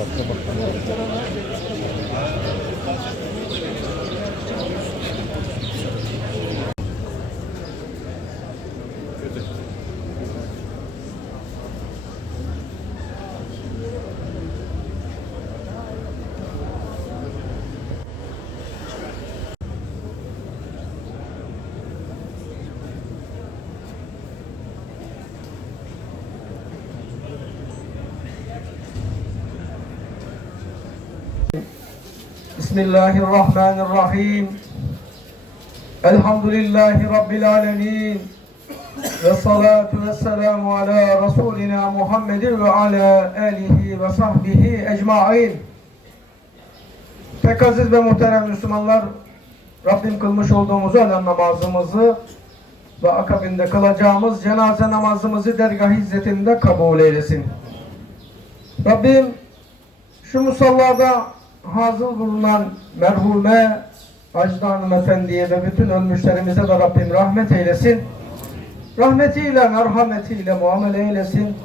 Saatte bakalım. Bismillahirrahmanirrahim. Elhamdülillahi Rabbil alemin. Ve salatu ve selamu ala Resulina Muhammedin ve ala alihi ve sahbihi ecmain. Pek aziz ve muhterem Müslümanlar, Rabbim kılmış olduğumuz öğlen namazımızı ve akabinde kılacağımız cenaze namazımızı dergah izzetinde kabul eylesin. Rabbim şu musallada hazır bulunan merhume Ajda Hanımefendi'ye ve bütün ölmüşlerimize de Rabbim rahmet eylesin. Rahmetiyle, merhametiyle muamele eylesin.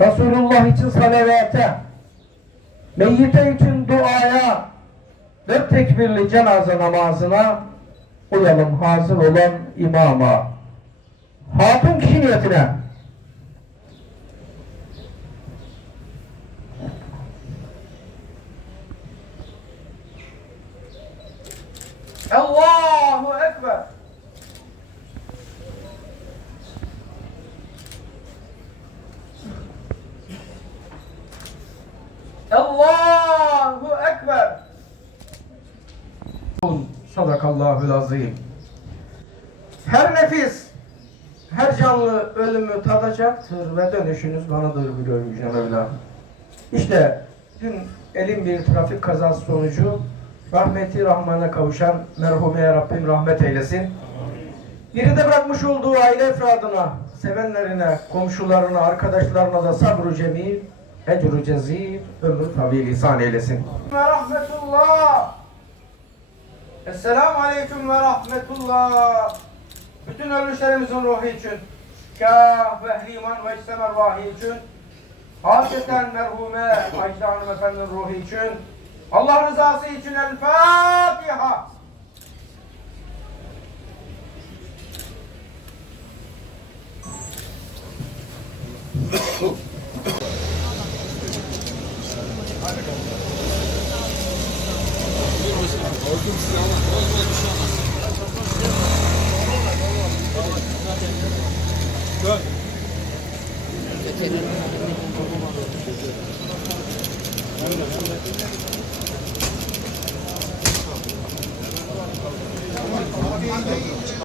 Resulullah için salavete, meyyite için duaya ve tekbirli cenaze namazına uyalım hazır olan imama. Hatun kişi niyetine. Allahu Ekber. Allahu Ekber. Sadakallahul azim. Her nefis, her canlı ölümü tadacaktır ve dönüşünüz banadır biliyor Yüce Mevla. İşte dün elin bir trafik kazası sonucu rahmeti rahmana kavuşan merhumeye Rabbim rahmet eylesin. Geride bırakmış olduğu aile efradına, sevenlerine, komşularına, arkadaşlarına da sabru cemil, ecru cezil, ömür tabi lisan eylesin. Ve rahmetullah. Esselamu aleyküm ve rahmetullah. Bütün ölmüşlerimizin ruhu için, kâh ve ehli iman ve ervahı için, hasreten merhume Ajda Hanımefendi'nin ruhu için, Allah rızası için El Fatiha. Dön.